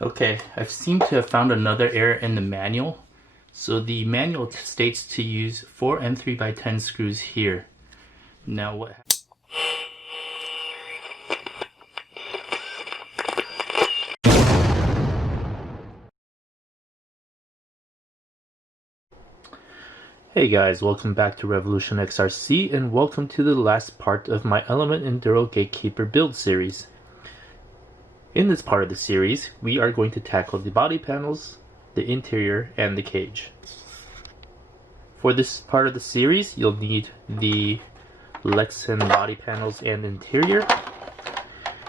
Okay, I've seemed to have found another error in the manual. So the manual states to use 4 M3x10 screws here. Now what? Hey guys, welcome back to Revolution XRC and welcome to the last part of my Element Enduro Gatekeeper build series. In this part of the series, we are going to tackle the body panels, the interior, and the cage. For this part of the series, you'll need the Lexan body panels and interior,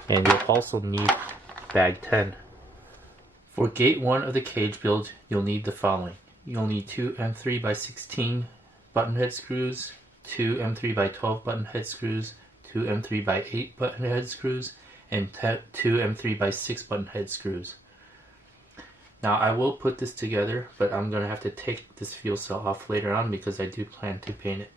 and you'll also need bag 10. For gate 1 of the cage build, you'll need the following. You'll need 2 M3x16 button head screws, 2 M3x12 button head screws, 2 M3x8 button head screws, and 2 M3x6 button head screws. Now I will put this together, but I'm going to have to take this fuel cell off later on because I do plan to paint it.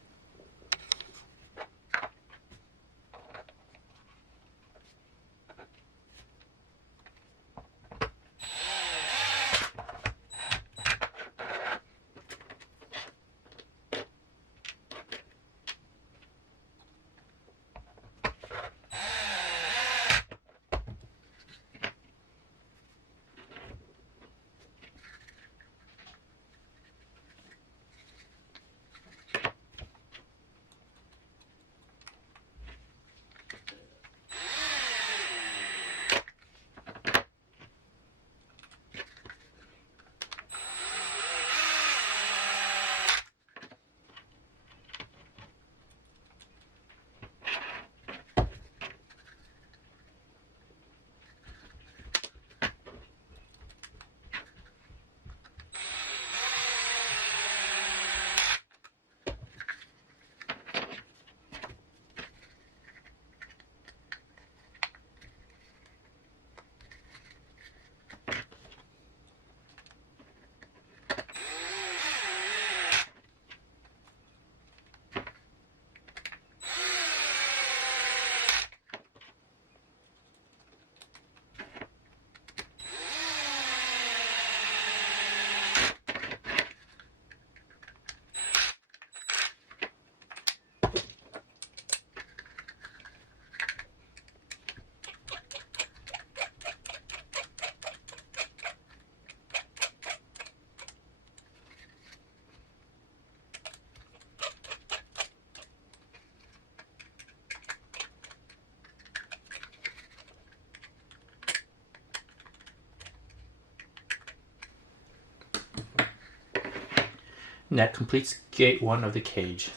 And that completes gate 1 of the cage.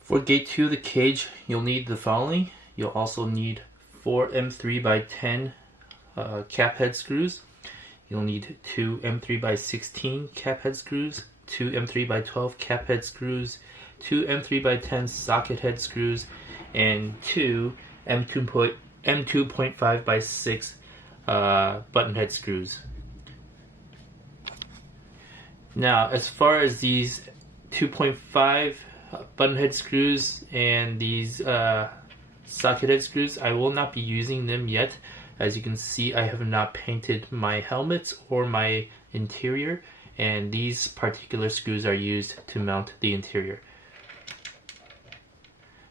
For gate 2 of the cage, you'll need the following. You'll also need 4 M3x10 cap head screws. You'll need 2 M3x16 cap head screws, 2 M3x12 cap head screws, 2 M3x10 socket head screws, and 2 M2.5x6 button head screws. Now, as far as these 2.5 button head screws and these socket head screws, I will not be using them yet. As you can see, I have not painted my helmets or my interior, and these particular screws are used to mount the interior.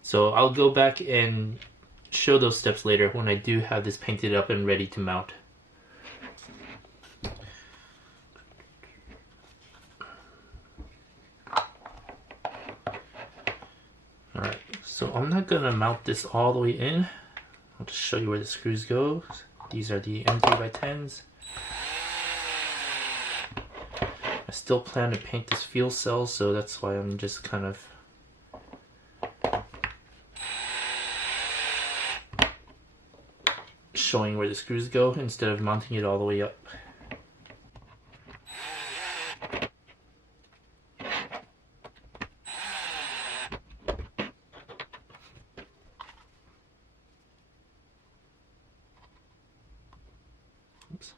So I'll go back and show those steps later when I do have this painted up and ready to mount. Alright, so I'm not going to mount this all the way in. I'll just show you where the screws go. These are the M3x10s. I still plan to paint this fuel cell, so that's why I'm just kind of showing where the screws go instead of mounting it all the way up. Oops.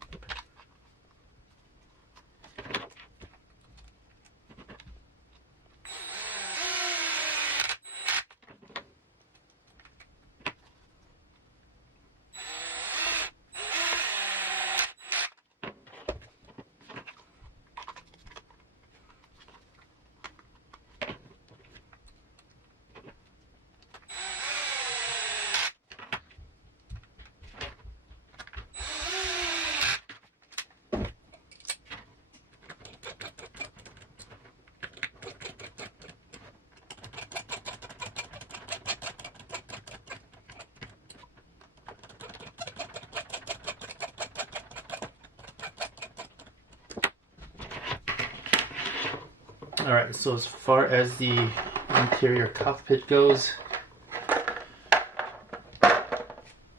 Alright, so as far as the interior cockpit goes,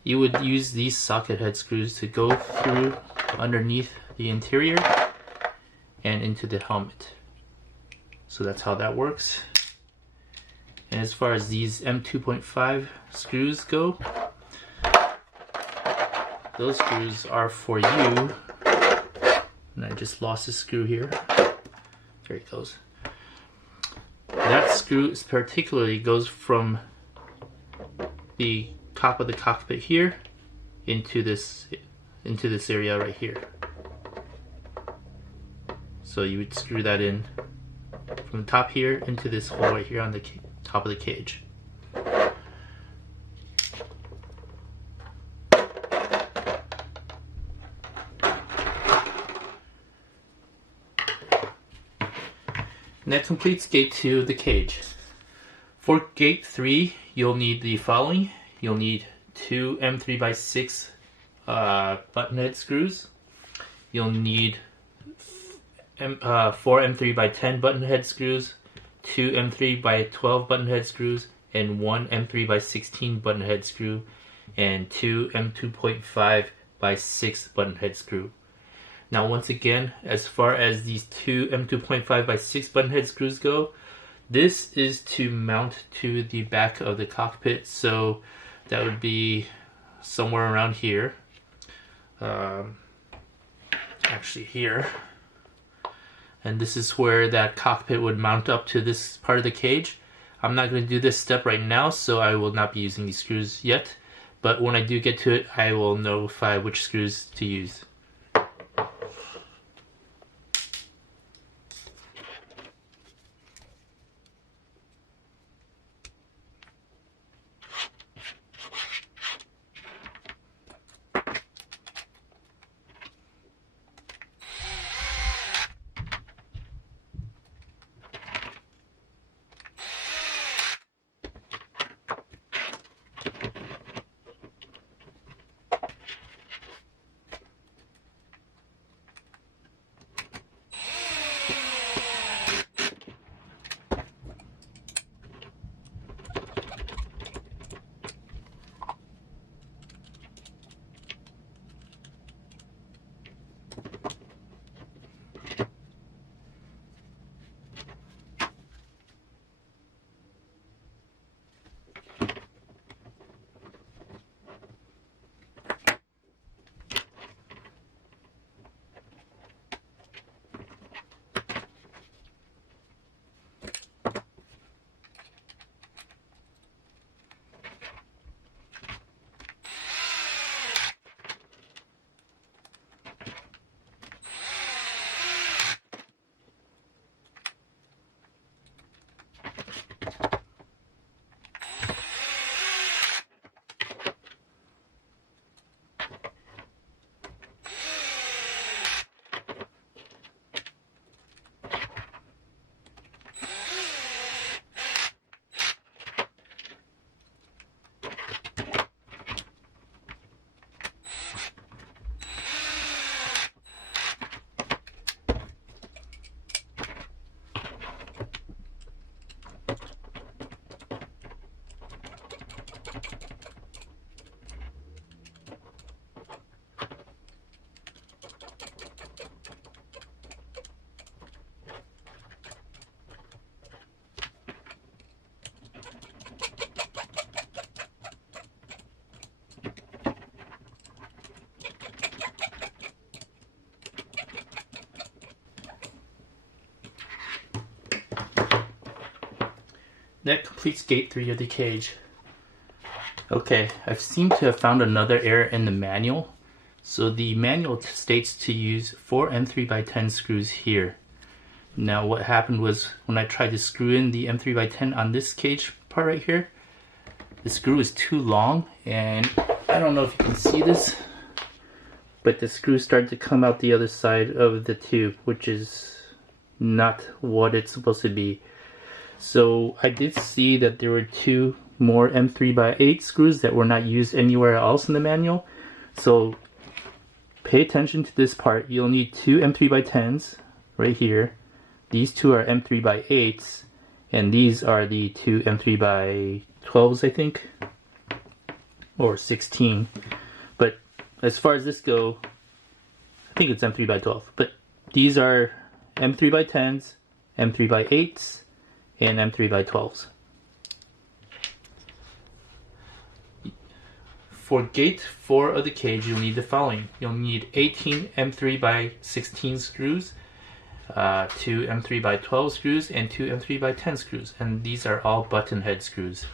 you would use these socket head screws to go through underneath the interior and into the helmet. So that's how that works. And as far as these M2.5 screws go, those screws are for you. And I just lost a screw here. There it goes. That screw particularly goes from the top of the cockpit here into this area right here. So you would screw that in from the top here into this hole right here on the top of the cage. And that completes gate 2 of the cage. For gate 3, you'll need the following. You'll need 2 M3x6 button head screws. You'll need 4 M3x10 button head screws, 2 M3x12 button head screws, and 1 M3x16 button head screw, and 2 M2.5x6 button head screw. Now once again, as far as these 2 M2.5x6 button head screws go, this is to mount to the back of the cockpit, so that would be somewhere around here. Actually here. And this is where that cockpit would mount up to this part of the cage. I'm not going to do this step right now, so I will not be using these screws yet. But when I do get to it, I will notify which screws to use. That completes gate 3 of the cage. Okay, I seem to have found another error in the manual. So the manual states to use 4 M3x10 screws here. Now what happened was when I tried to screw in the M3x10 on this cage part right here, the screw is too long, and I don't know if you can see this, but the screw started to come out the other side of the tube, which is not what it's supposed to be. So I did see that there were 2 more M3x8 screws that were not used anywhere else in the manual. So pay attention to this part. You'll need 2 M3x10s right here, these two are M3 by 8s, and these are the two M3 by 12s, I think, or 16. But as far as this go, I think it's M3 by 12. But these are M3 by 10s, M3 by 8s, and M3 by 12s. For gate 4 of the cage, you'll need the following. You'll need 18 M3 by 16 screws, 2 M3 by 12 screws, and 2 M3 by 10 screws. And these are all button head screws.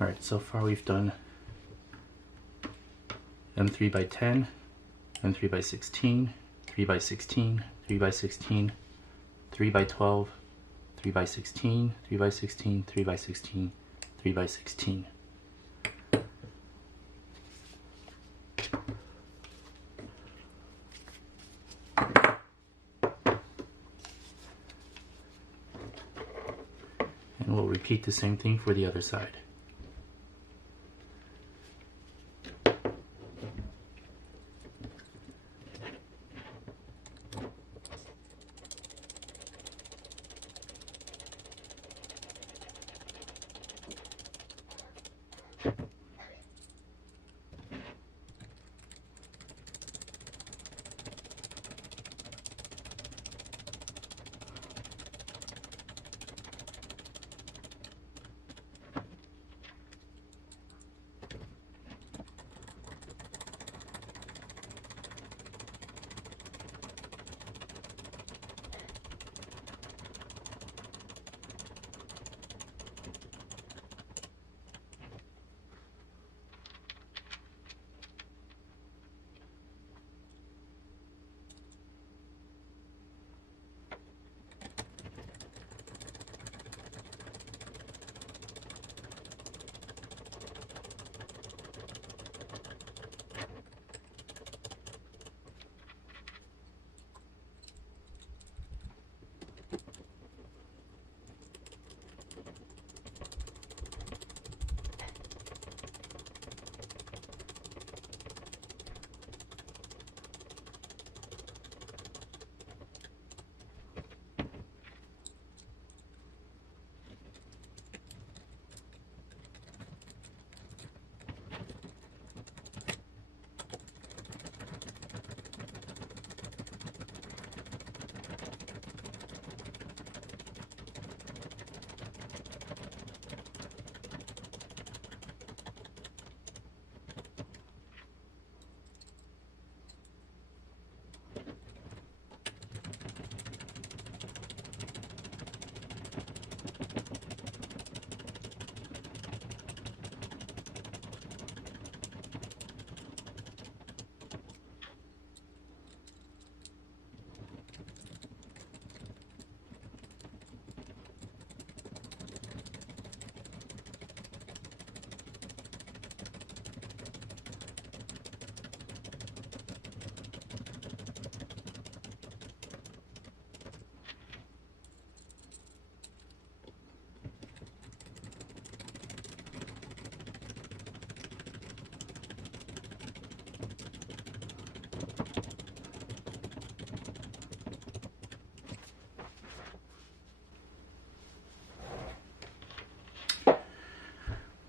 Alright, so far we've done M3 by 10, M3 by 16, 3 by 16, 3 by 16, 3 by 12, 3 by 16, 3 by 16, 3 by 16, 3 by 16. And we'll repeat the same thing for the other side.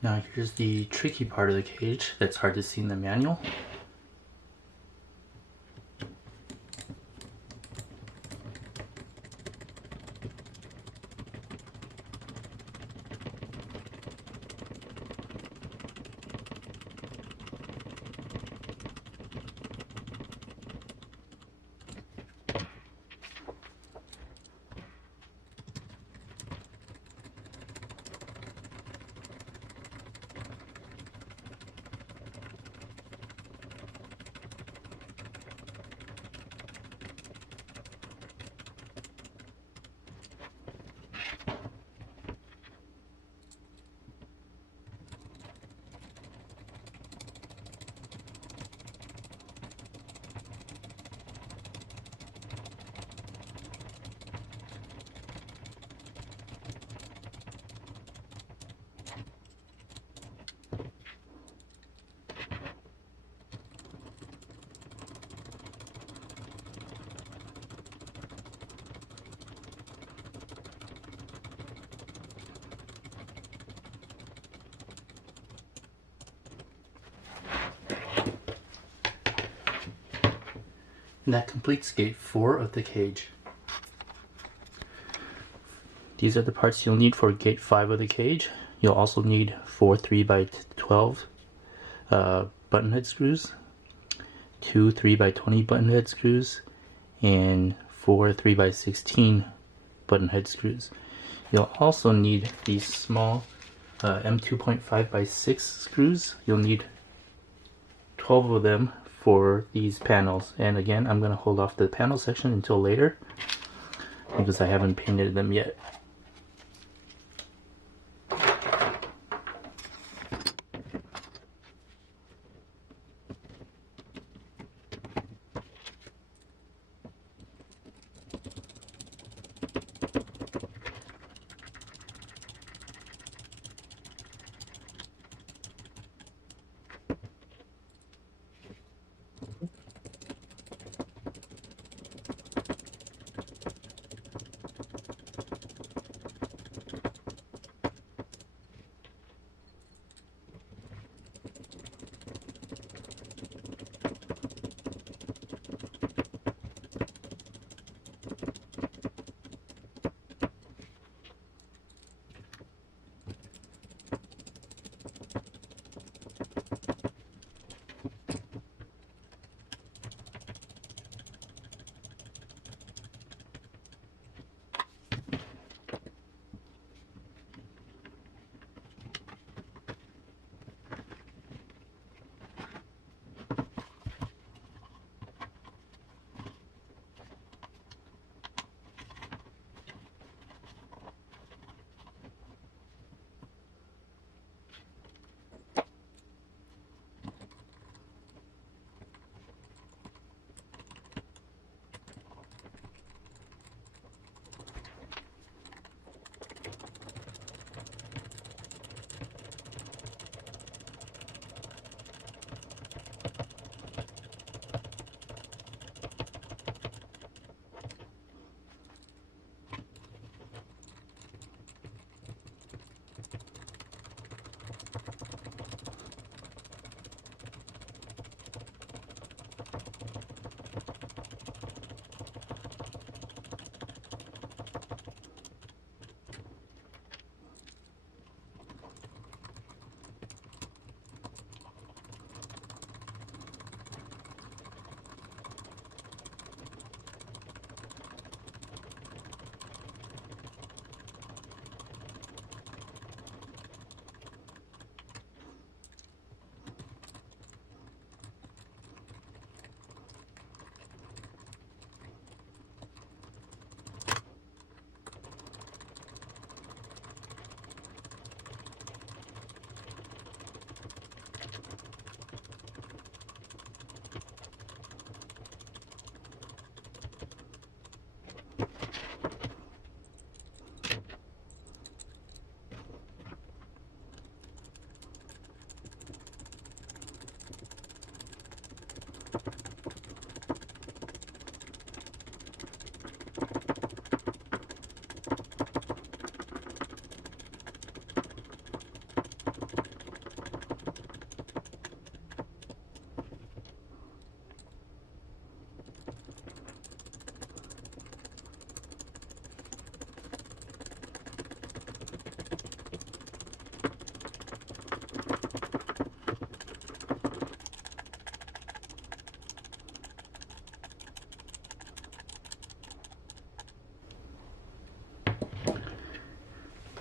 Now here's the tricky part of the cage that's hard to see in the manual. And that completes gate 4 of the cage. These are the parts you'll need for gate 5 of the cage. You'll also need 4 3x12 button head screws, 2 3x20 button head screws, and 4 3x16 button head screws. You'll also need these small M2.5x6 screws. You'll need 12 of them for these panels, and again I'm going to hold off the panel section until later because I haven't painted them yet.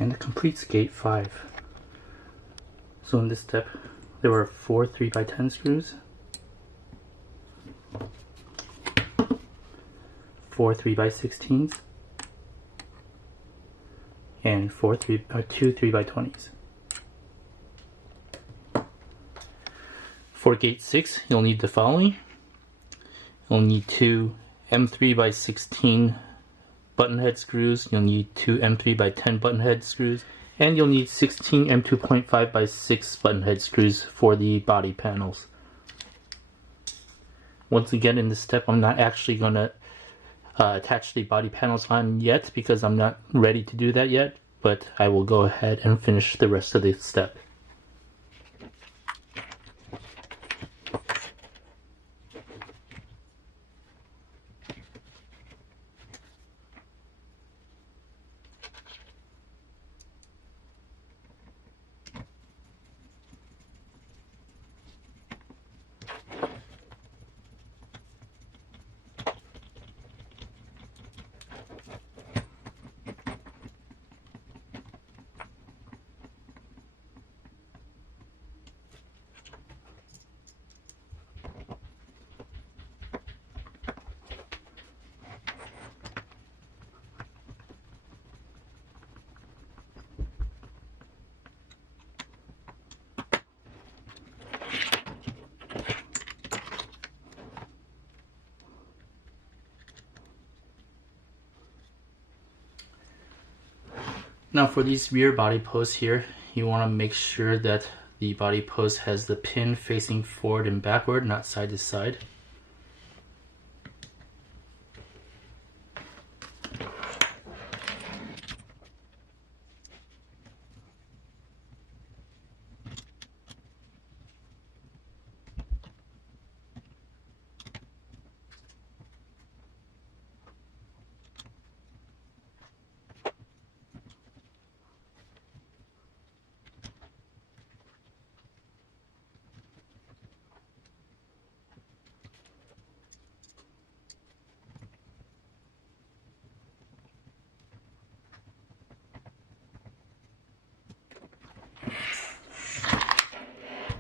and it completes gate 5. So in this step there were 4 3x10 screws, 4 3x16s, and 2 3x20s. For gate 6, you'll need the following. You'll need 2 M3x16 button head screws, you'll need 2 M3x10 button head screws, and you'll need 16 M2.5x6 button head screws for the body panels. Once again, in this step, I'm not actually going to attach the body panels on yet because I'm not ready to do that yet, but I will go ahead and finish the rest of the step. Now for these rear body posts here, you want to make sure that the body post has the pin facing forward and backward, not side to side.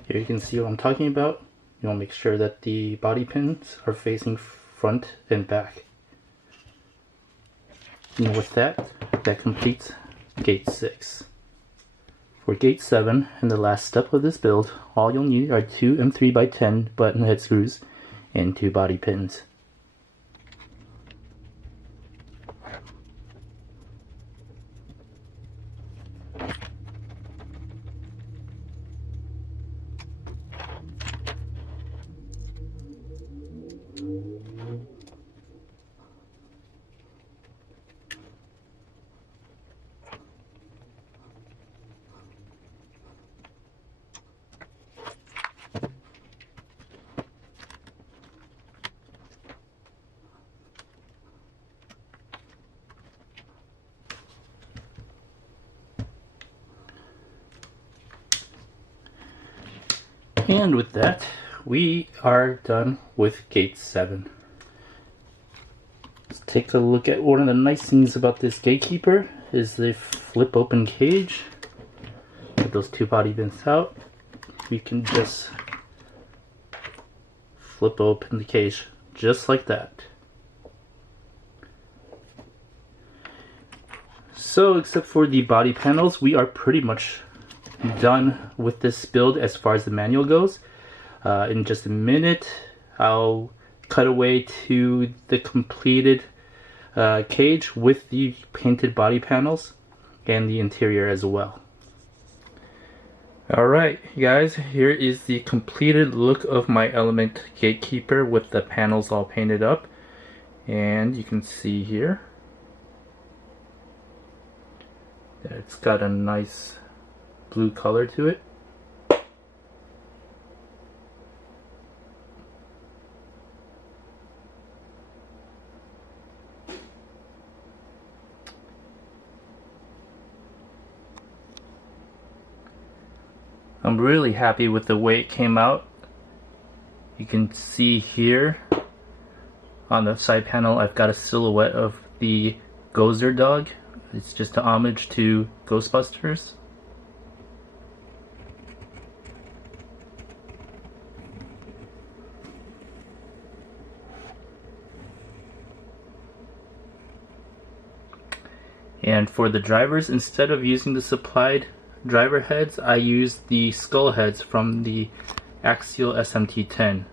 Here you can see what I'm talking about. You want to make sure that the body pins are facing front and back. And with that, that completes gate 6. For gate 7 and the last step of this build, all you'll need are 2 M3x10 button head screws and 2 body pins. And with that, we are done with gate 7. Let's take a look at one of the nice things about this Gatekeeper is the flip open cage. With those 2 body pins out, you can just flip open the cage just like that. So except for the body panels, we are pretty much done with this build as far as the manual goes. In just a minute, I'll cut away to the completed cage with the painted body panels and the interior as well. Alright guys, here is the completed look of my Element Gatekeeper with the panels all painted up. And you can see here that it's got a nice blue color to it. I'm really happy with the way it came out. You can see here on the side panel I've got a silhouette of the Gozer dog It's just an homage to Ghostbusters. And for the drivers, instead of using the supplied driver heads, I used the skull heads from the Axial SMT-10.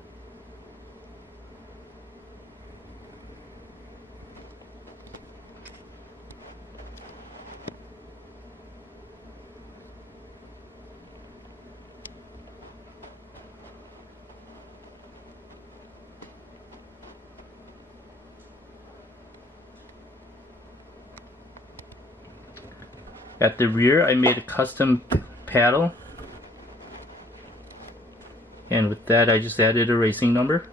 At the rear, I made a custom paddle, and with that I just added a racing number.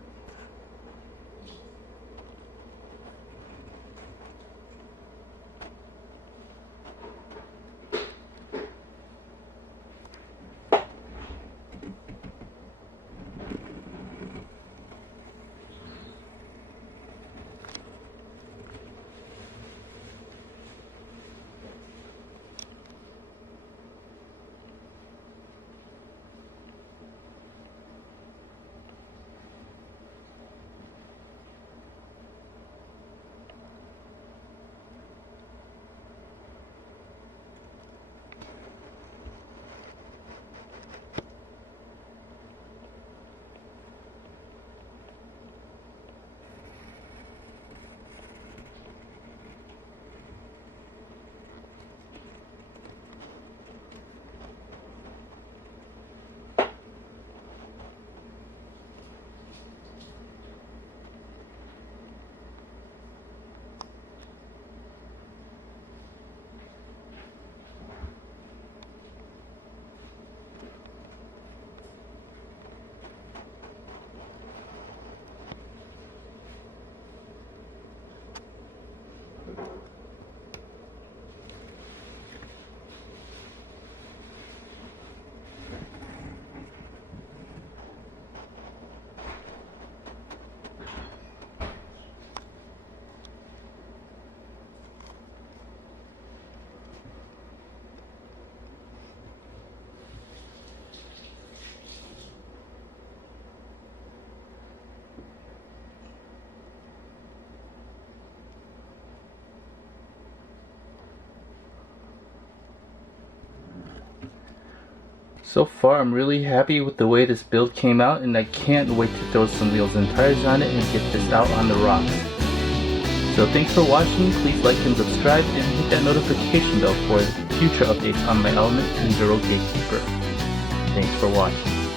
So far, I'm really happy with the way this build came out, and I can't wait to throw some wheels and tires on it and get this out on the rocks. So thanks for watching, please like and subscribe, and hit that notification bell for future updates on my Element Enduro Gatekeeper. Thanks for watching.